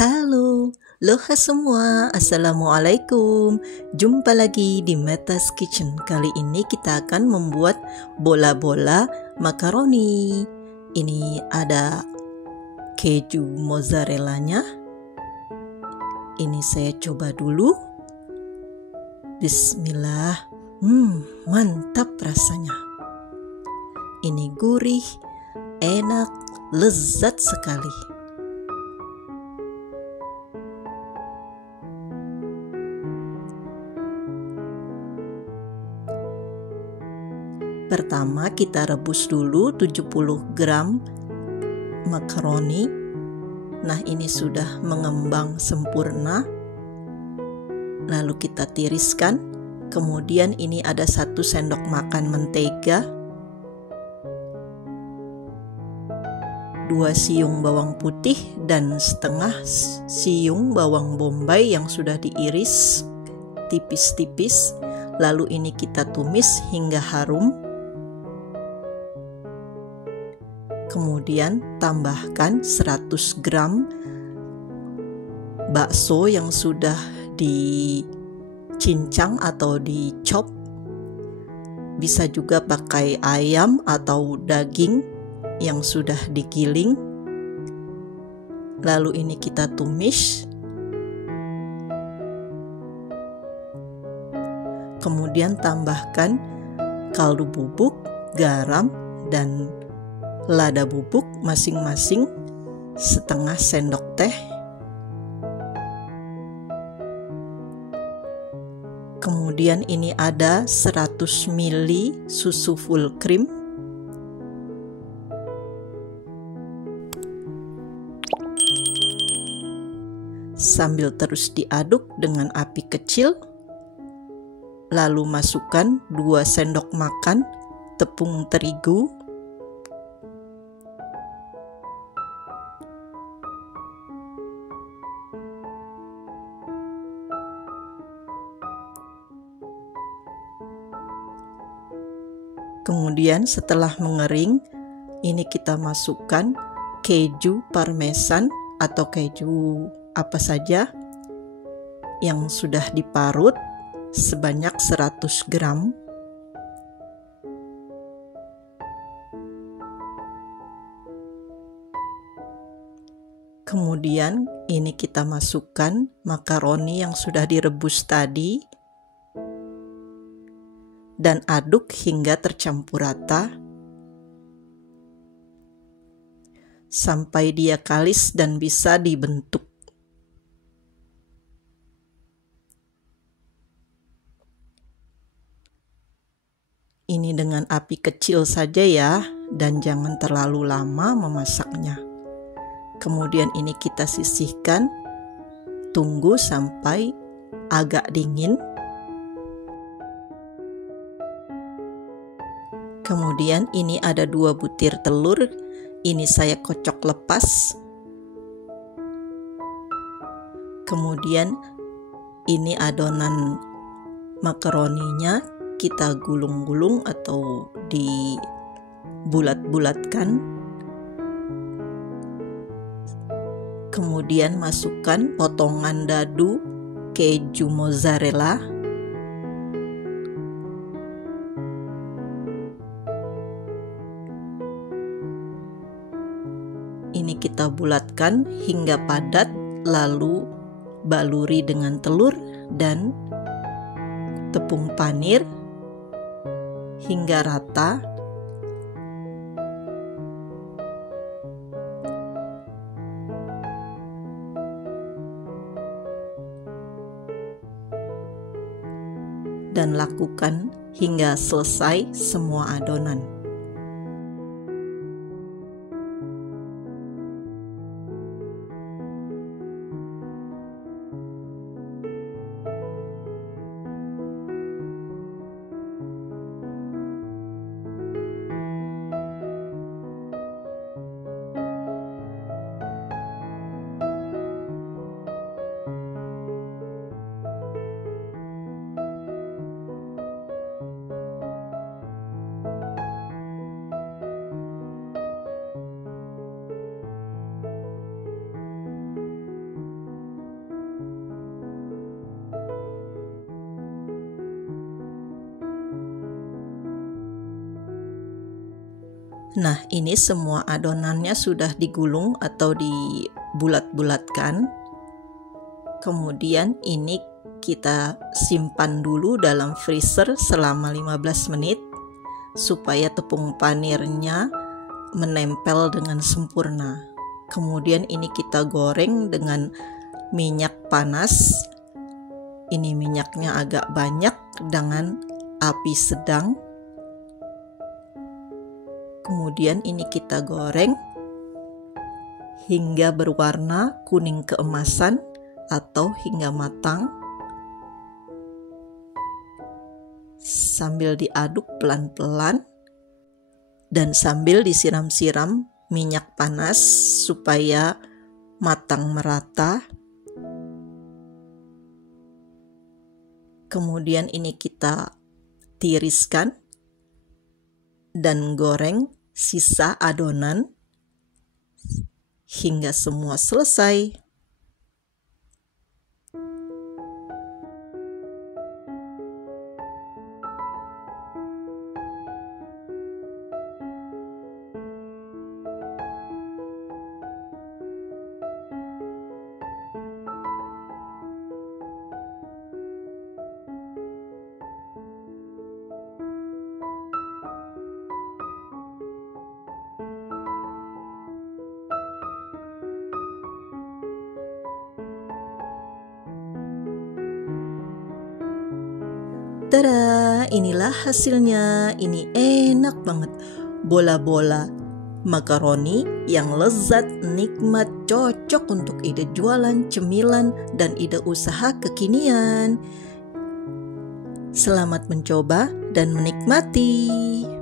Halo, loha semua, assalamualaikum. Jumpa lagi di Meta's Kitchen. Kali ini kita akan membuat bola-bola makaroni. Ini ada keju mozzarellanya. Ini saya coba dulu. Bismillah. Mantap rasanya. Ini gurih, enak, lezat sekali. Pertama kita rebus dulu 70 gram makaroni. Nah, ini sudah mengembang sempurna. Lalu kita tiriskan. Kemudian ini ada 1 sendok makan mentega, 2 siung bawang putih dan setengah siung bawang bombay yang sudah diiris tipis-tipis. Lalu ini kita tumis hingga harum. Kemudian tambahkan 100 gram bakso yang sudah dicincang atau dicop. Bisa juga pakai ayam atau daging yang sudah digiling. Lalu ini kita tumis. Kemudian tambahkan kaldu bubuk, garam, dan lada bubuk masing-masing setengah sendok teh. Kemudian ini ada 100 ml susu full cream. Sambil terus diaduk dengan api kecil. Lalu masukkan 2 sendok makan tepung terigu. Kemudian setelah mengering, ini kita masukkan keju parmesan atau keju apa saja yang sudah diparut sebanyak 100 gram. Kemudian ini kita masukkan makaroni yang sudah direbus tadi dan aduk hingga tercampur rata sampai dia kalis dan bisa dibentuk. Ini dengan api kecil saja ya, dan jangan terlalu lama memasaknya. Kemudian ini kita sisihkan, tunggu sampai agak dingin. Kemudian ini ada 2 butir telur, ini saya kocok lepas. Kemudian ini adonan makaroninya kita gulung-gulung atau dibulat-bulatkan. Kemudian masukkan potongan dadu keju mozzarella. Ini kita bulatkan hingga padat, lalu baluri dengan telur dan tepung panir hingga rata. Dan lakukan hingga selesai semua adonan. Nah, ini semua adonannya sudah digulung atau dibulat-bulatkan. Kemudian ini kita simpan dulu dalam freezer selama 15 menit supaya tepung panirnya menempel dengan sempurna. Kemudian ini kita goreng dengan minyak panas. Ini minyaknya agak banyak dengan api sedang. Kemudian ini kita goreng hingga berwarna kuning keemasan atau hingga matang, sambil diaduk pelan-pelan dan sambil disiram-siram minyak panas supaya matang merata. Kemudian ini kita tiriskan dan goreng sisa adonan hingga semua selesai. Tada, inilah hasilnya. Ini enak banget. Bola-bola makaroni yang lezat, nikmat, cocok untuk ide jualan, cemilan, dan ide usaha kekinian. Selamat mencoba dan menikmati.